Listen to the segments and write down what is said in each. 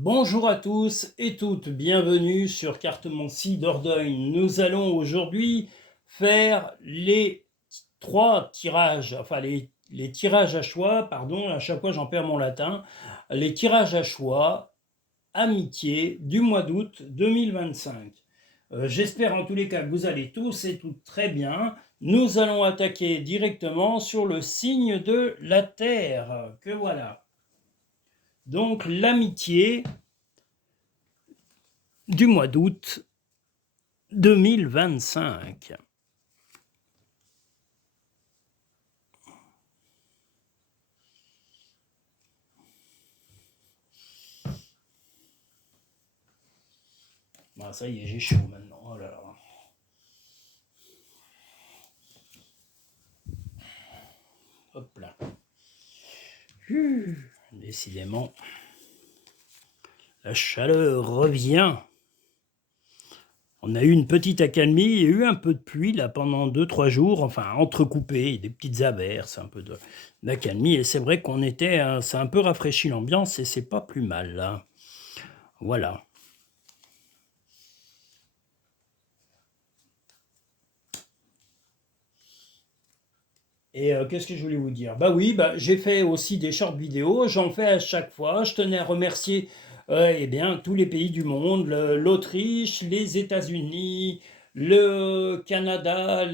Bonjour à tous et toutes, bienvenue sur Cartomancie Dordogne. Nous allons aujourd'hui faire les trois tirages, enfin les tirages à choix, pardon, à chaque fois j'en perds mon latin, les tirages à choix amitié du mois d'août 2025. J'espère en tous les cas que vous allez tous et toutes très bien. Nous allons attaquer directement sur le signe de la Terre, que voilà. Donc l'amitié du mois d'août 2025. Ah, ça y est, j'ai chaud maintenant. Oh là là. Hop là. Décidément, la chaleur revient. On a eu une petite accalmie, il y a eu un peu de pluie là pendant 2-3 jours, enfin entrecoupé, des petites averses, un peu d'accalmie. Et c'est vrai qu'on était, ça a un peu rafraîchi l'ambiance et c'est pas plus mal là. Voilà. Et qu'est-ce que je voulais vous dire? Bah oui, j'ai fait aussi des short vidéos, j'en fais à chaque fois. Je tenais à remercier eh bien, tous les pays du monde, l'Autriche, les États-Unis, le Canada,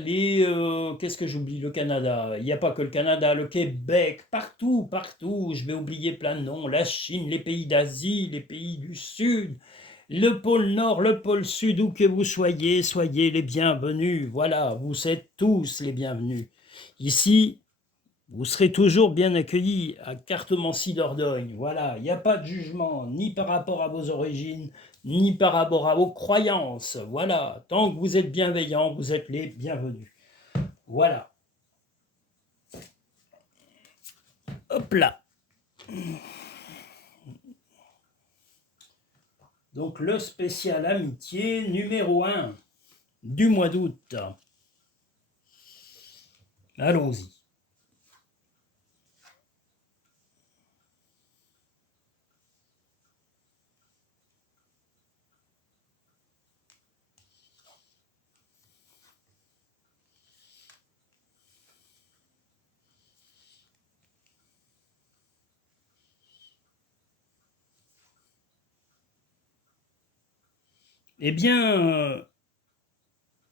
qu'est-ce que j'oublie? Le Canada, il n'y a pas que le Canada, le Québec, partout, partout, je vais oublier plein de noms, la Chine, les pays d'Asie, les pays du Sud, le pôle Nord, le pôle Sud, où que vous soyez, soyez les bienvenus. Voilà, vous êtes tous les bienvenus. Ici, vous serez toujours bien accueillis à Cartomancie Dordogne. Voilà, il n'y a pas de jugement, ni par rapport à vos origines, ni par rapport à vos croyances. Voilà, tant que vous êtes bienveillants, vous êtes les bienvenus. Voilà. Hop là. Donc le spécial amitié numéro 1 du mois d'août. Allons-y. Eh bien,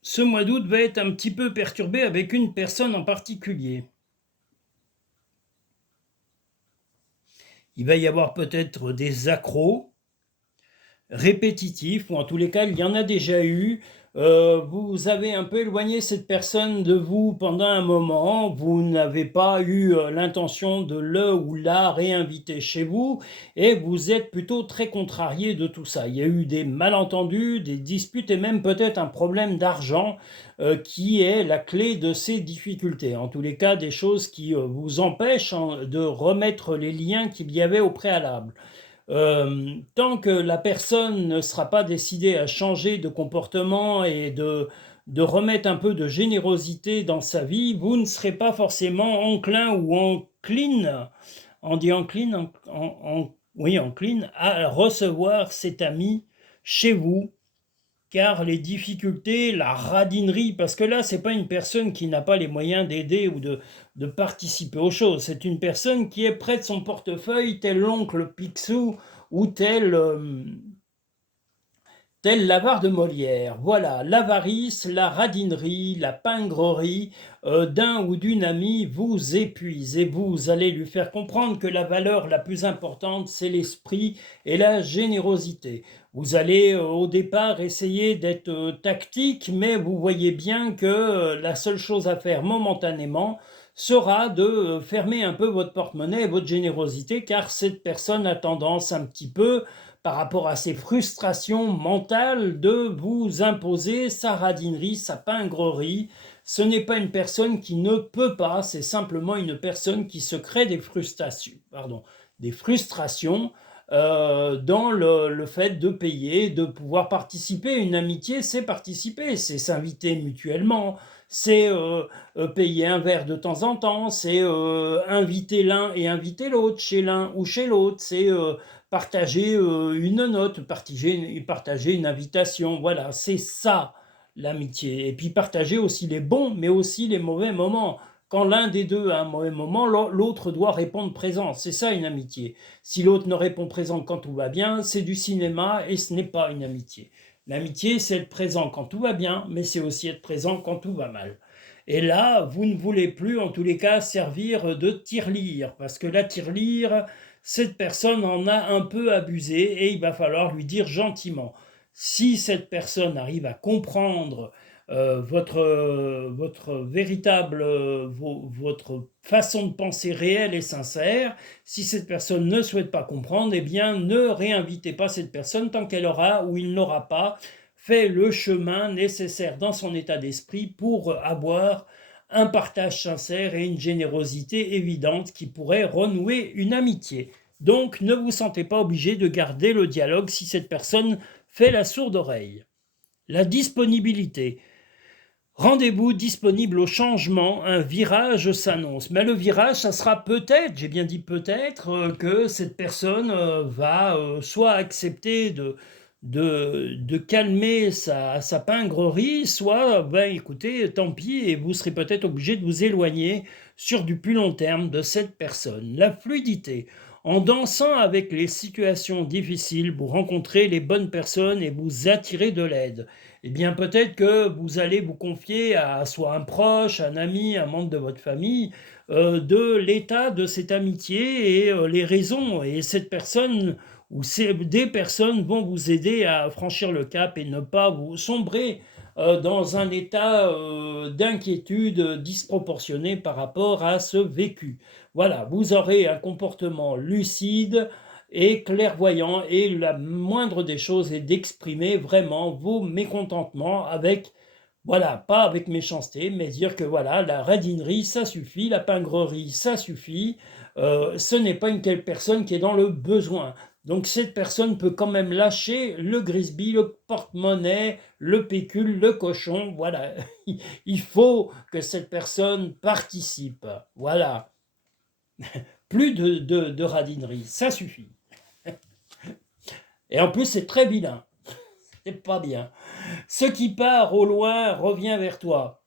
ce mois d'août va être un petit peu perturbé avec une personne en particulier. Il va y avoir peut-être des accros répétitifs, ou en tous les cas, il y en a déjà eu. Vous avez un peu éloigné cette personne de vous pendant un moment, vous n'avez pas eu l'intention de le ou la réinviter chez vous, et vous êtes plutôt très contrarié de tout ça. Il y a eu des malentendus, des disputes, et même peut-être un problème d'argent qui est la clé de ces difficultés. En tous les cas, des choses qui vous empêchent de remettre les liens qu'il y avait au préalable. Tant que la personne ne sera pas décidée à changer de comportement et de remettre un peu de générosité dans sa vie, vous ne serez pas forcément enclin ou encline, on dit encline, oui, encline, à recevoir cet ami chez vous, car les difficultés, la radinerie, parce que là, c'est pas une personne qui n'a pas les moyens d'aider ou de participer aux choses, c'est une personne qui est près de son portefeuille, tel l'oncle Picsou ou tel l'avare de Molière. Voilà, l'avarice, la radinerie, la pingrerie d'un ou d'une amie vous épuise et vous allez lui faire comprendre que la valeur la plus importante, c'est l'esprit et la générosité. Vous allez au départ essayer d'être tactique, mais vous voyez bien que la seule chose à faire momentanément sera de fermer un peu votre porte-monnaie et votre générosité, car cette personne a tendance un petit peu par rapport à ses frustrations mentales de vous imposer sa radinerie, sa pingrerie. Ce n'est pas une personne qui ne peut pas, c'est simplement une personne qui se crée des frustrations, dans le fait de payer, de pouvoir participer. Une amitié, c'est participer, c'est s'inviter mutuellement, c'est payer un verre de temps en temps, c'est inviter l'un et inviter l'autre chez l'un ou chez l'autre, c'est partager une note, partager une invitation, voilà, c'est ça l'amitié. Et puis partager aussi les bons, mais aussi les mauvais moments. Quand l'un des deux a un mauvais moment, l'autre doit répondre présent. C'est ça une amitié. Si l'autre ne répond présent quand tout va bien, c'est du cinéma et ce n'est pas une amitié. L'amitié, c'est être présent quand tout va bien, mais c'est aussi être présent quand tout va mal. Et là, vous ne voulez plus, en tous les cas, servir de tirelire, parce que la tirelire, cette personne en a un peu abusé et il va falloir lui dire gentiment. Si cette personne arrive à comprendre votre véritable, votre façon de penser réelle et sincère, si cette personne ne souhaite pas comprendre, eh bien ne réinvitez pas cette personne tant qu'elle aura ou il n'aura pas fait le chemin nécessaire dans son état d'esprit pour avoir un partage sincère et une générosité évidente qui pourrait renouer une amitié. Donc ne vous sentez pas obligé de garder le dialogue si cette personne fait la sourde oreille. La disponibilité. Rendez-vous disponible au changement, un virage s'annonce. Mais le virage, ça sera peut-être, j'ai bien dit peut-être, que cette personne va soit accepter de calmer sa pingrerie, soit, ben écoutez, tant pis, et vous serez peut-être obligé de vous éloigner sur du plus long terme de cette personne. La fluidité. En dansant avec les situations difficiles, vous rencontrez les bonnes personnes et vous attirez de l'aide. Eh bien, peut-être que vous allez vous confier à soit un proche, un ami, un membre de votre famille, de l'état de cette amitié et les raisons. Et cette personne ou des personnes vont vous aider à franchir le cap et ne pas vous sombrer dans un état d'inquiétude disproportionné par rapport à ce vécu. Voilà, vous aurez un comportement lucide et clairvoyant, et la moindre des choses est d'exprimer vraiment vos mécontentements avec, voilà, pas avec méchanceté, mais dire que voilà, la radinerie, ça suffit, la pingrerie, ça suffit, ce n'est pas une telle personne qui est dans le besoin. Donc cette personne peut quand même lâcher le Grisby, le porte-monnaie, le pécule, le cochon, voilà. Il faut que cette personne participe, voilà. Plus de radinerie, ça suffit. Et en plus, c'est très vilain. C'est pas bien. Ce qui part au loin revient vers toi.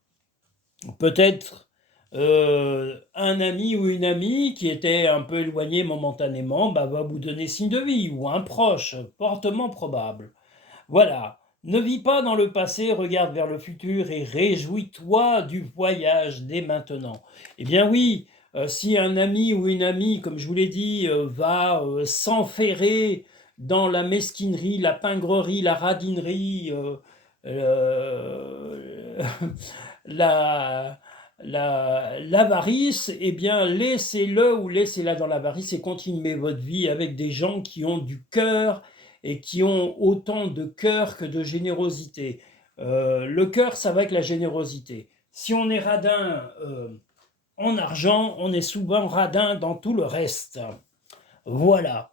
Peut-être un ami ou une amie qui était un peu éloigné momentanément va vous donner signe de vie, ou un proche, fortement probable. Voilà. Ne vis pas dans le passé, regarde vers le futur et réjouis-toi du voyage dès maintenant. Eh bien oui, si un ami ou une amie, comme je vous l'ai dit, va s'enferrer dans la mesquinerie, la pingrerie, la radinerie, euh, la, l'avarice, eh bien laissez-le ou laissez-la dans l'avarice et continuez votre vie avec des gens qui ont du cœur et qui ont autant de cœur que de générosité. Le cœur, ça va avec la générosité. Si on est radin en argent, on est souvent radin dans tout le reste. Voilà.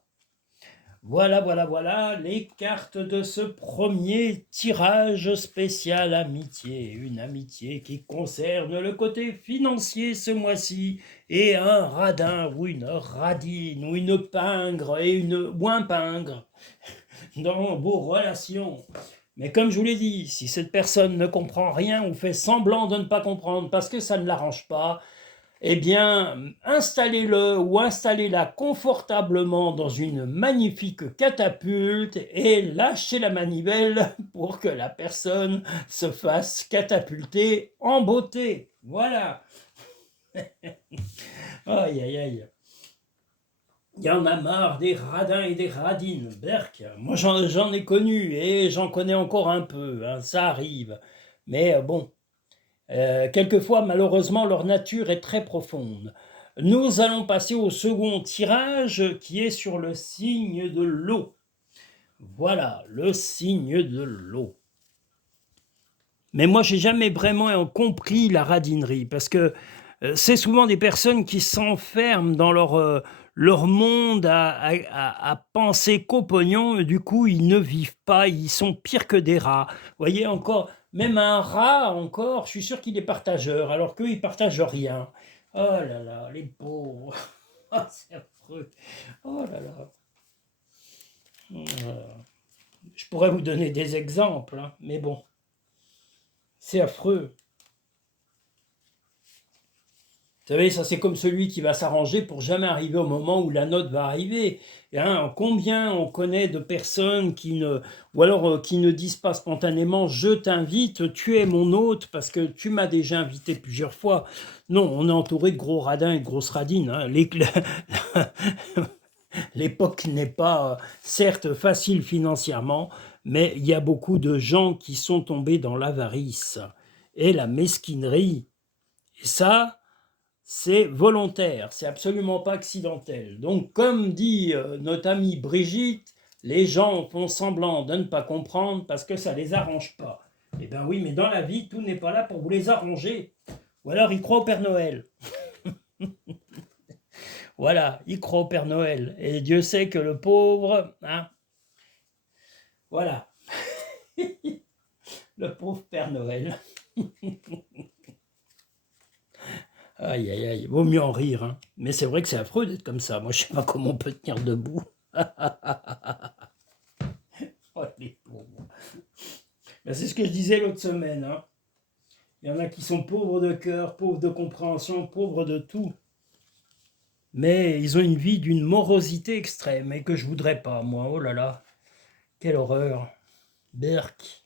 Voilà les cartes de ce premier tirage spécial amitié. Une amitié qui concerne le côté financier ce mois-ci et un radin ou une radine ou une pingre ou un pingre dans vos relations. Mais comme je vous l'ai dit, si cette personne ne comprend rien ou fait semblant de ne pas comprendre parce que ça ne l'arrange pas, eh bien, installez-le ou installez-la confortablement dans une magnifique catapulte et lâchez la manivelle pour que la personne se fasse catapulter en beauté. Voilà. Aïe, aïe, aïe. Il y en a marre des radins et des radines, berk. Moi, j'en ai connu et j'en connais encore un peu, hein, ça arrive. Mais bon, quelquefois, malheureusement, leur nature est très profonde. Nous allons passer au second tirage qui est sur le signe de l'eau. Voilà, le signe de l'eau. Mais moi, j'ai jamais vraiment compris la radinerie parce que c'est souvent des personnes qui s'enferment dans leur monde à penser qu'au pognon. Du coup, ils ne vivent pas, ils sont pires que des rats. Vous voyez, encore Même un rat, encore, je suis sûr qu'il est partageur, alors qu'eux, ils partagent rien. Oh là là, les pauvres. Ah, c'est affreux. Oh là là. Je pourrais vous donner des exemples, hein, mais bon, c'est affreux. Vous savez, ça c'est comme celui qui va s'arranger pour jamais arriver au moment où la note va arriver. Et, hein, combien on connaît de personnes qui ne, ou alors qui ne disent pas spontanément je t'invite, tu es mon hôte parce que tu m'as déjà invité plusieurs fois. Non, on est entouré de gros radins et de grosses radines. Hein. L'époque n'est pas, certes, facile financièrement, mais il y a beaucoup de gens qui sont tombés dans l'avarice et la mesquinerie. Et ça, c'est volontaire, c'est absolument pas accidentel. Donc, comme dit notre amie Brigitte, les gens font semblant de ne pas comprendre parce que ça les arrange pas. Eh bien oui, mais dans la vie, tout n'est pas là pour vous les arranger. Ou alors, ils croient au Père Noël. Voilà, ils croient au Père Noël. Et Dieu sait que le pauvre, hein, voilà, le pauvre Père Noël. Aïe, aïe, aïe, vaut mieux en rire. Hein. Mais c'est vrai que c'est affreux d'être comme ça. Moi, je sais pas comment on peut tenir debout. Oh, les pauvres. Ben, c'est ce que je disais l'autre semaine. Hein. Il y en a qui sont pauvres de cœur, pauvres de compréhension, pauvres de tout. Mais ils ont une vie d'une morosité extrême et que je voudrais pas, moi. Oh là là, quelle horreur. Berk.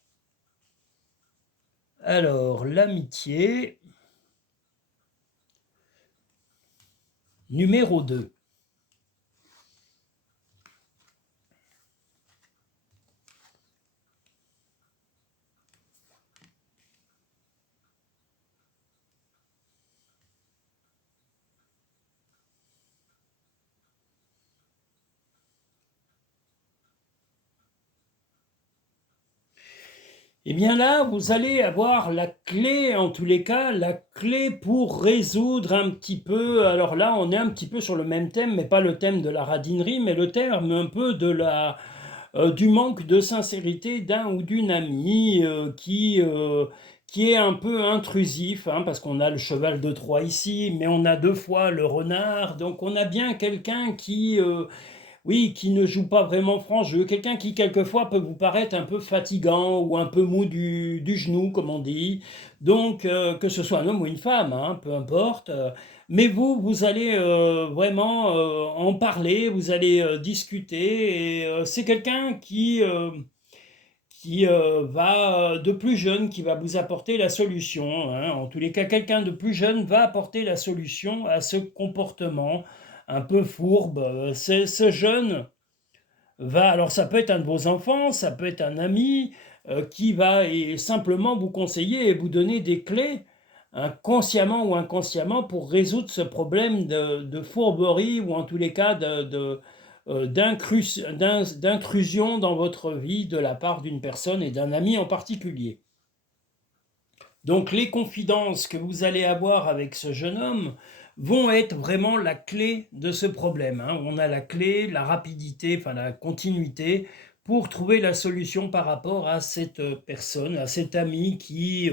Alors, l'amitié, numéro 2. Eh bien là, vous allez avoir la clé, en tous les cas, la clé pour résoudre un petit peu. Alors là, on est un petit peu sur le même thème, mais pas le thème de la radinerie, mais le thème un peu de du manque de sincérité d'un ou d'une amie qui est un peu intrusif, hein, parce qu'on a le cheval de Troie ici, mais on a deux fois le renard, donc on a bien quelqu'un qui oui, qui ne joue pas vraiment franc jeu, quelqu'un qui quelquefois peut vous paraître un peu fatigant ou un peu mou du genou, comme on dit. Donc, que ce soit un homme ou une femme, hein, peu importe. Mais vous, vous allez vraiment en parler, vous allez discuter. Et c'est quelqu'un qui va de plus jeune, qui va vous apporter la solution. Hein. En tous les cas, quelqu'un de plus jeune va apporter la solution à ce comportement un peu fourbe. Ce jeune va, alors ça peut être un de vos enfants, ça peut être un ami qui va simplement vous conseiller et vous donner des clés, hein, consciemment ou inconsciemment, pour résoudre ce problème de fourberie ou en tous les cas d'intrusion dans votre vie de la part d'une personne et d'un ami en particulier. Donc les confidences que vous allez avoir avec ce jeune homme vont être vraiment la clé de ce problème. Hein. On a la clé, la rapidité, enfin la continuité pour trouver la solution par rapport à cette personne, à cet ami qui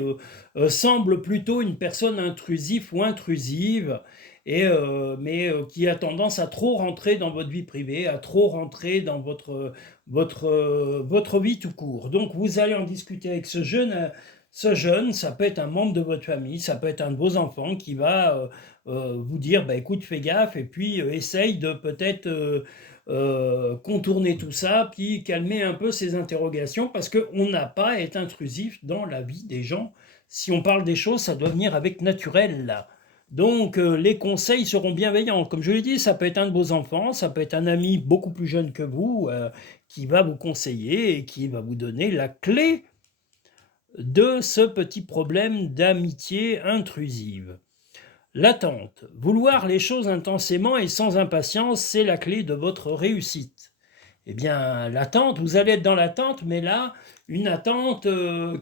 semble plutôt une personne intrusive ou intrusive, mais qui a tendance à trop rentrer dans votre vie privée, à trop rentrer dans votre vie tout court. Donc vous allez en discuter avec ce jeune, ça peut être un membre de votre famille, ça peut être un de vos enfants qui va vous dire, bah, écoute, fais gaffe, et puis essaye de peut-être contourner tout ça, puis calmer un peu ses interrogations, parce qu'on n'a pas à être intrusif dans la vie des gens. Si on parle des choses, ça doit venir avec naturel, là. Donc les conseils seront bienveillants. Comme je l'ai dit, ça peut être un de vos enfants, ça peut être un ami beaucoup plus jeune que vous, qui va vous conseiller et qui va vous donner la clé de ce petit problème d'amitié intrusive. L'attente. Vouloir les choses intensément et sans impatience, c'est la clé de votre réussite. Eh bien, l'attente, vous allez être dans l'attente, mais là, une attente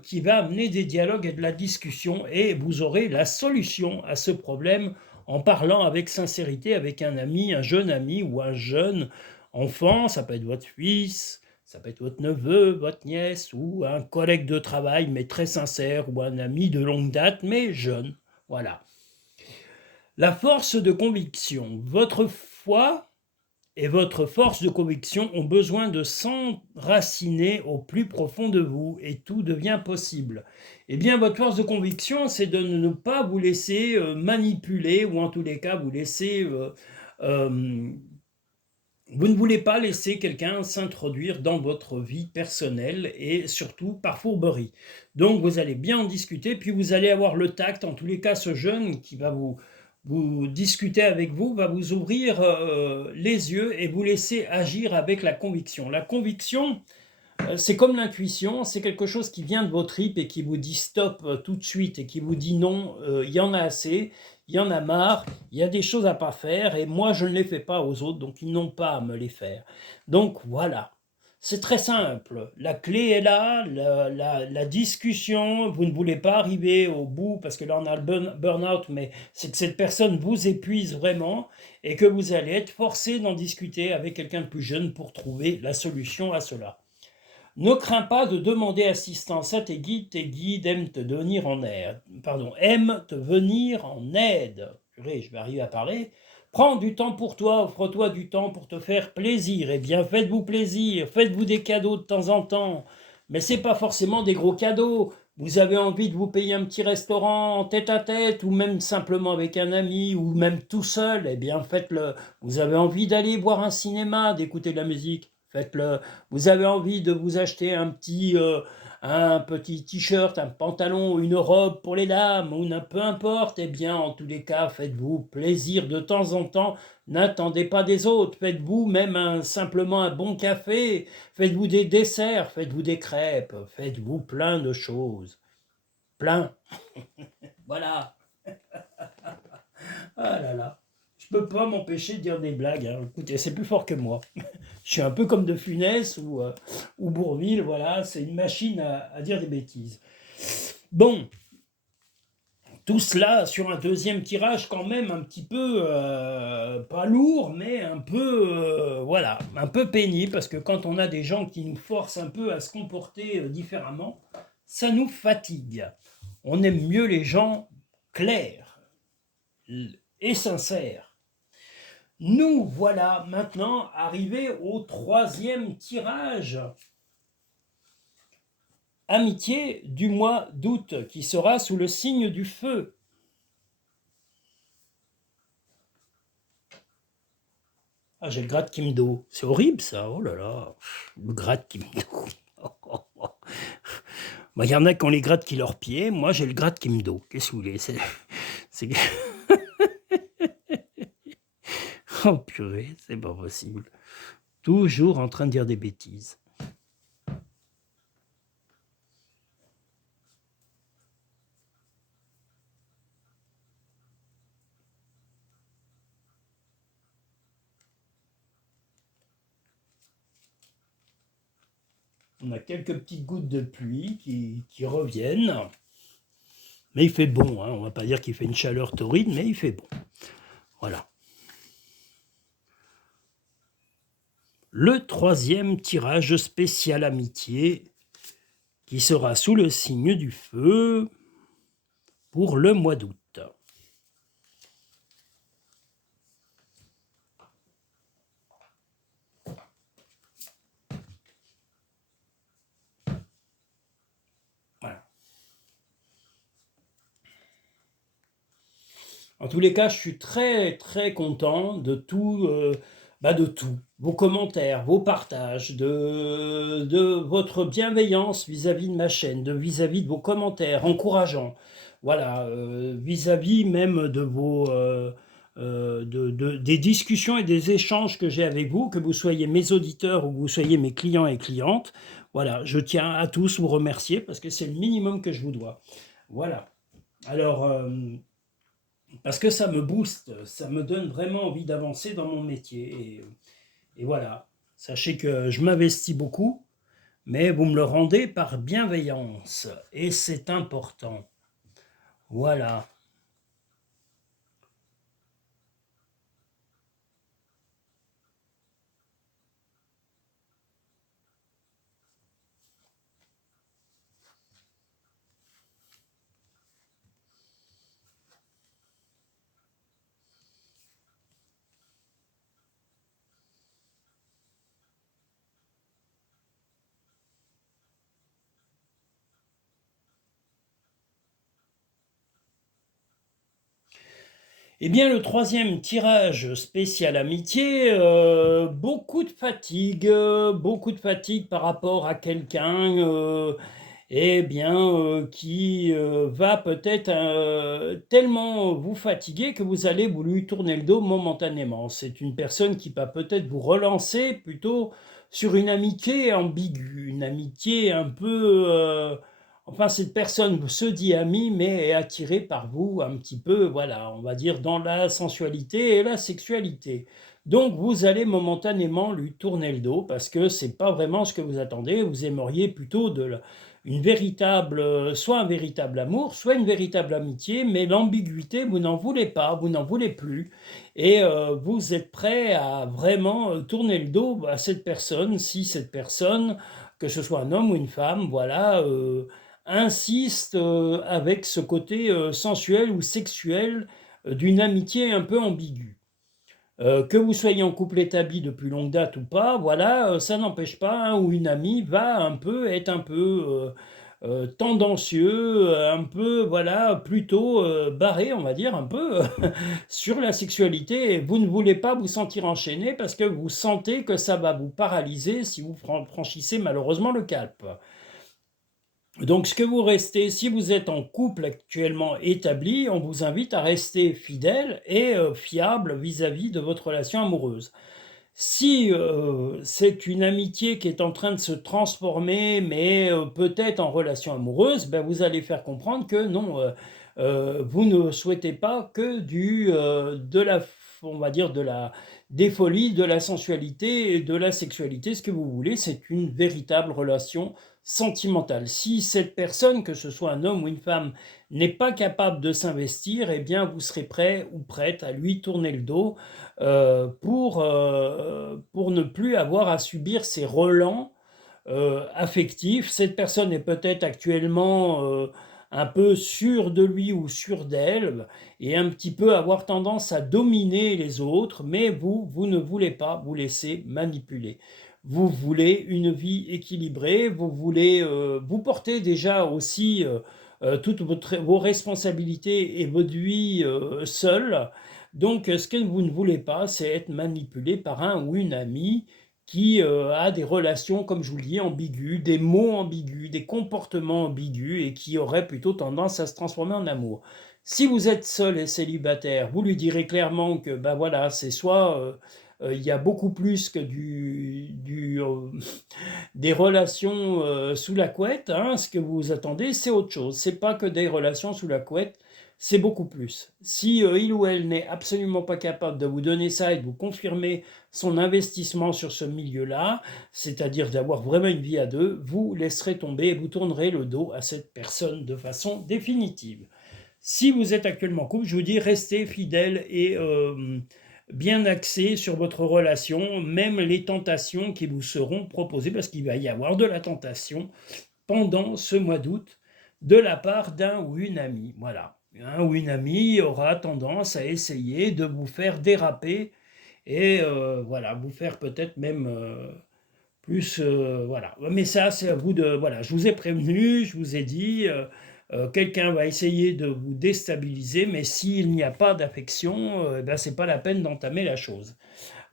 qui va amener des dialogues et de la discussion, et vous aurez la solution à ce problème en parlant avec sincérité avec un ami, un jeune ami ou un jeune enfant, ça peut être votre fils, Ça peut être votre neveu, votre nièce ou un collègue de travail, mais très sincère, ou un ami de longue date, mais jeune. Voilà. La force de conviction. Votre foi et votre force de conviction ont besoin de s'enraciner au plus profond de vous et tout devient possible. Eh bien, votre force de conviction, c'est de ne pas vous laisser manipuler ou en tous les cas vous laisser... vous ne voulez pas laisser quelqu'un s'introduire dans votre vie personnelle et surtout par fourberie. Donc vous allez bien en discuter, puis vous allez avoir le tact. En tous les cas, ce jeune qui va vous discuter avec vous va vous ouvrir les yeux et vous laisser agir avec la conviction. La conviction, c'est comme l'intuition, c'est quelque chose qui vient de vos tripes et qui vous dit stop tout de suite et qui vous dit non, il y en a assez, il y en a marre, il y a des choses à pas faire et moi je ne les fais pas aux autres, donc ils n'ont pas à me les faire. Donc voilà, c'est très simple, la clé est là, la discussion, vous ne voulez pas arriver au bout parce que là on a le burn-out, mais c'est que cette personne vous épuise vraiment et que vous allez être forcé d'en discuter avec quelqu'un de plus jeune pour trouver la solution à cela. Ne crains pas de demander assistance à tes guides aiment te venir en aide. Aiment te venir en aide. Purée, je vais arriver à parler. Prends du temps pour toi, offre-toi du temps pour te faire plaisir. Eh bien, faites-vous plaisir, faites-vous des cadeaux de temps en temps. Mais c'est pas forcément des gros cadeaux. Vous avez envie de vous payer un petit restaurant en tête-à-tête, ou même simplement avec un ami, ou même tout seul, eh bien faites-le. Vous avez envie d'aller voir un cinéma, d'écouter de la musique, faites-le. Vous avez envie de vous acheter un petit t-shirt, un pantalon, une robe pour les dames, ou peu importe, eh bien, en tous les cas, faites-vous plaisir de temps en temps. N'attendez pas des autres. Faites-vous même simplement un bon café. Faites-vous des desserts, faites-vous des crêpes, faites-vous plein de choses. Plein. Voilà. Ah là là. Je peux pas m'empêcher de dire des blagues, hein. Écoutez, c'est plus fort que moi. Je suis un peu comme De Funès ou Bourvil, voilà, c'est une machine à dire des bêtises. Bon, tout cela sur un deuxième tirage quand même un petit peu, pas lourd, mais un peu, voilà, un peu pénible, parce que quand on a des gens qui nous forcent un peu à se comporter différemment, ça nous fatigue. On aime mieux les gens clairs et sincères. Nous voilà maintenant arrivés au troisième tirage. Amitié du mois d'août, qui sera sous le signe du feu. Ah, j'ai le gratte-kimdo. C'est horrible ça, oh là là. Le gratte-kimdo. Il y en a qui ont les grattes qui leurs pieds, moi j'ai le gratte-kimdo. Qu'est-ce que vous voulez, c'est... Oh purée, c'est pas possible. Toujours en train de dire des bêtises. On a quelques petites gouttes de pluie qui reviennent. Mais il fait bon, hein. On ne va pas dire qu'il fait une chaleur torride, mais il fait bon. Voilà. Le troisième tirage spécial amitié qui sera sous le signe du feu pour le mois d'août. Voilà. En tous les cas, je suis très très content de tout, de tout. Vos commentaires, vos partages, de votre bienveillance vis-à-vis de ma chaîne, vis-à-vis de vos commentaires encourageants. Voilà, vis-à-vis même de vos des discussions et des échanges que j'ai avec vous, que vous soyez mes auditeurs ou que vous soyez mes clients et clientes. Voilà, je tiens à tous vous remercier parce que c'est le minimum que je vous dois. Voilà. Alors, parce que ça me booste, ça me donne vraiment envie d'avancer dans mon métier. Et voilà, sachez que je m'investis beaucoup, mais vous me le rendez par bienveillance. Et c'est important. Voilà. Eh bien, le troisième tirage spécial amitié, beaucoup de fatigue par rapport à quelqu'un, eh bien, qui va peut-être tellement vous fatiguer que vous allez vous lui tourner le dos momentanément. C'est une personne qui va peut-être vous relancer plutôt sur une amitié ambiguë, une amitié un peu... enfin, cette personne se dit amie, mais est attirée par vous un petit peu, voilà, on va dire dans la sensualité et la sexualité. Donc, vous allez momentanément lui tourner le dos parce que c'est pas vraiment ce que vous attendez. Vous aimeriez plutôt une véritable, soit un véritable amour, soit une véritable amitié, mais l'ambiguïté, vous n'en voulez pas, vous n'en voulez plus, et vous êtes prêt à vraiment tourner le dos à cette personne, si cette personne, que ce soit un homme ou une femme, voilà, insiste avec ce côté sensuel ou sexuel d'une amitié un peu ambiguë. Que vous soyez en couple établi depuis longue date ou pas, voilà, ça n'empêche pas un ou une amie va un peu être un peu tendancieux, un peu, voilà, plutôt barré, on va dire, un peu sur la sexualité. Et vous ne voulez pas vous sentir enchaîné parce que vous sentez que ça va vous paralyser si vous franchissez malheureusement le cap. Donc, ce que vous restez, si vous êtes en couple actuellement établi, on vous invite à rester fidèle et fiable vis-à-vis de votre relation amoureuse. Si c'est une amitié qui est en train de se transformer, mais peut-être en relation amoureuse, ben vous allez faire comprendre que non, vous ne souhaitez pas que on va dire des folies, de la sensualité et de la sexualité. Ce que vous voulez, c'est une véritable relation sentimentale. Si cette personne, que ce soit un homme ou une femme, n'est pas capable de s'investir, eh bien vous serez prêt ou prête à lui tourner le dos pour ne plus avoir à subir ces relents affectifs. Cette personne est peut-être actuellement un peu sûre de lui ou sûre d'elle et un petit peu avoir tendance à dominer les autres, mais vous ne voulez pas vous laisser manipuler. Vous voulez une vie équilibrée, vous voulez vous porter déjà aussi toutes vos responsabilités et votre vie seule. Donc, ce que vous ne voulez pas, c'est être manipulé par un ou une amie qui a des relations, comme je vous le dis, ambiguës, des mots ambigus, des comportements ambigus et qui aurait plutôt tendance à se transformer en amour. Si vous êtes seul et célibataire, vous lui direz clairement que ben voilà, c'est soit il y a beaucoup plus que des relations sous la couette, hein, ce que vous attendez, c'est autre chose. C'est pas que des relations sous la couette, c'est beaucoup plus. Si il ou elle n'est absolument pas capable de vous donner ça et de vous confirmer son investissement sur ce milieu-là, c'est-à-dire d'avoir vraiment une vie à deux, vous laisserez tomber et vous tournerez le dos à cette personne de façon définitive. Si vous êtes actuellement en couple, je vous dis restez fidèle et bien axé sur votre relation, même les tentations qui vous seront proposées, parce qu'il va y avoir de la tentation pendant ce mois d'août de la part d'un ou une amie. Voilà. Un ou une amie aura tendance à essayer de vous faire déraper et voilà, vous faire peut-être même plus, voilà. Mais ça, c'est à vous de, voilà, je vous ai prévenu, je vous ai dit, quelqu'un va essayer de vous déstabiliser, mais s'il n'y a pas d'affection, ben, c'est pas la peine d'entamer la chose.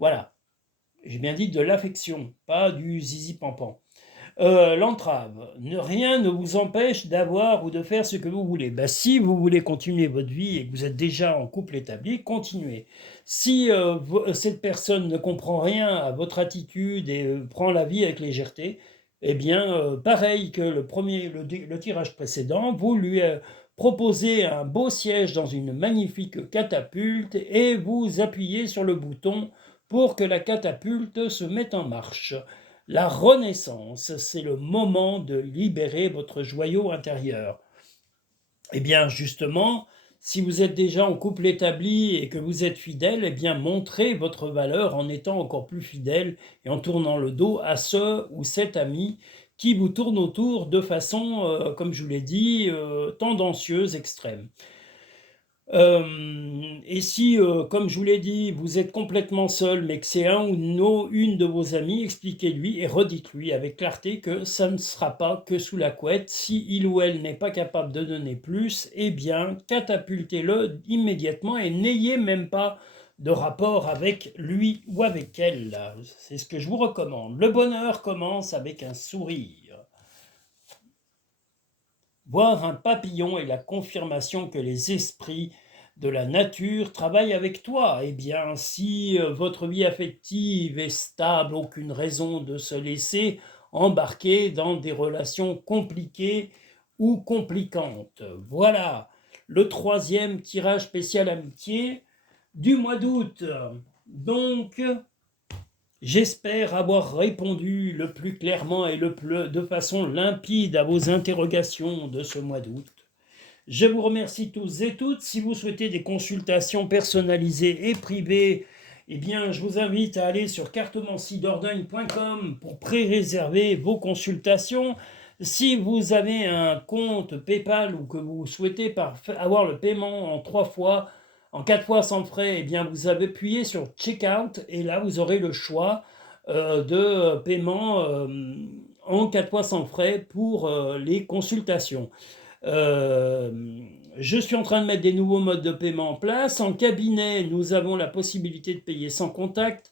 Voilà, j'ai bien dit de l'affection, pas du zizi pampan. L'entrave, rien ne vous empêche d'avoir ou de faire ce que vous voulez. Ben, si vous voulez continuer votre vie et que vous êtes déjà en couple établi, continuez. Si cette personne ne comprend rien à votre attitude et prend la vie avec légèreté, eh bien, pareil que le tirage précédent, vous lui proposez un beau siège dans une magnifique catapulte et vous appuyez sur le bouton pour que la catapulte se mette en marche. La renaissance, c'est le moment de libérer votre joyau intérieur. Eh bien, justement, si vous êtes déjà en couple établi et que vous êtes fidèle, eh bien, montrez votre valeur en étant encore plus fidèle et en tournant le dos à ce ou cet ami qui vous tourne autour de façon, comme je vous l'ai dit, tendancieuse, extrême. Et si, comme je vous l'ai dit, vous êtes complètement seul, mais que c'est un ou une de vos amis, expliquez-lui et redites-lui avec clarté que ça ne sera pas que sous la couette. Si il ou elle n'est pas capable de donner plus, eh bien, catapultez-le immédiatement et n'ayez même pas de rapport avec lui ou avec elle. C'est ce que je vous recommande. Le bonheur commence avec un sourire. Voir un papillon est la confirmation que les esprits de la nature travaillent avec toi. Eh bien, si votre vie affective est stable, aucune raison de se laisser embarquer dans des relations compliquées ou compliquantes. Voilà le troisième tirage spécial amitié du mois d'août. Donc, j'espère avoir répondu le plus clairement et de façon limpide à vos interrogations de ce mois d'août. Je vous remercie tous et toutes. Si vous souhaitez des consultations personnalisées et privées, eh bien, je vous invite à aller sur cartomancidordogne.com pour pré-réserver vos consultations. Si vous avez un compte PayPal ou que vous souhaitez avoir le paiement en 3 fois, en 4 fois sans frais, eh bien, vous avez appuyé sur Checkout et là, vous aurez le choix de paiement en 4 fois sans frais pour les consultations. Je suis en train de mettre des nouveaux modes de paiement en place. En cabinet, nous avons la possibilité de payer sans contact,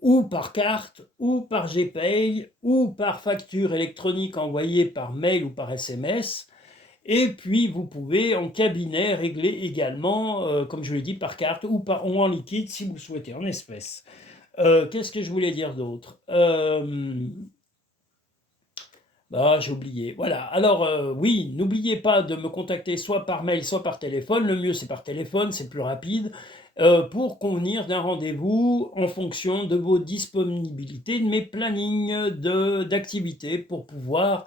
ou par carte, ou par GPay, ou par facture électronique envoyée par mail ou par SMS. Et puis, vous pouvez en cabinet régler également, comme je l'ai dit, par carte ou en liquide si vous souhaitez, en espèces. Qu'est-ce que je voulais dire d'autre j'ai oublié. Voilà. Alors, oui, n'oubliez pas de me contacter soit par mail, soit par téléphone. Le mieux, c'est par téléphone, c'est plus rapide, pour convenir d'un rendez-vous en fonction de vos disponibilités, de mes plannings d'activités pour pouvoir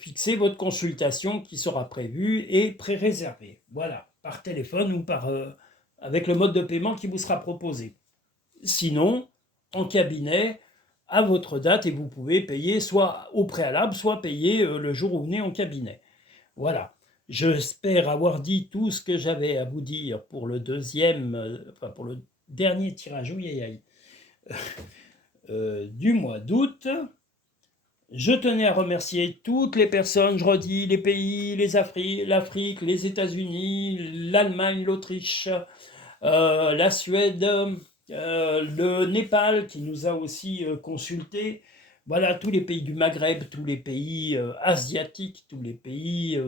fixer votre consultation qui sera prévue et pré-réservée. Voilà, par téléphone ou avec le mode de paiement qui vous sera proposé. Sinon, en cabinet, à votre date, et vous pouvez payer soit au préalable, soit payer le jour où vous venez en cabinet. Voilà. J'espère avoir dit tout ce que j'avais à vous dire pour le pour le dernier tirage du mois d'août. Je tenais à remercier toutes les personnes, je redis, les pays, l'Afrique, les États-Unis, l'Allemagne, l'Autriche, la Suède, le Népal qui nous a aussi consultés. Voilà, tous les pays du Maghreb, tous les pays asiatiques, tous les pays,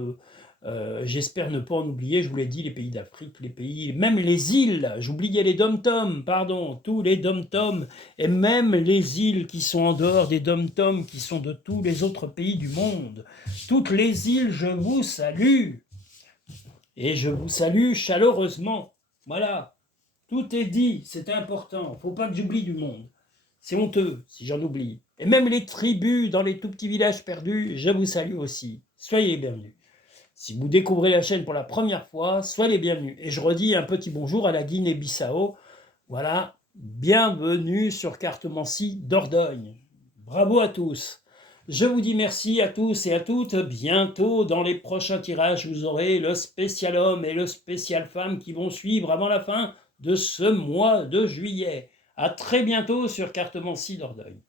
j'espère ne pas en oublier, je vous l'ai dit, les pays d'Afrique, les pays, même les îles, j'oubliais les dom-toms, pardon, tous les dom-toms, et même les îles qui sont en dehors des dom-toms, qui sont de tous les autres pays du monde. Toutes les îles, je vous salue. Et je vous salue chaleureusement. Voilà. Tout est dit, c'est important. Faut pas que j'oublie du monde. C'est honteux si j'en oublie. Et même les tribus dans les tout petits villages perdus, je vous salue aussi. Soyez les bienvenus. Si vous découvrez la chaîne pour la première fois, soyez les bienvenus. Et je redis un petit bonjour à la Guinée-Bissau. Voilà, bienvenue sur Cartomancie Dordogne. Bravo à tous. Je vous dis merci à tous et à toutes. Bientôt, dans les prochains tirages, vous aurez le spécial homme et le spécial femme qui vont suivre avant la fin de ce mois de juillet. À très bientôt sur Cartomancie Dordogne.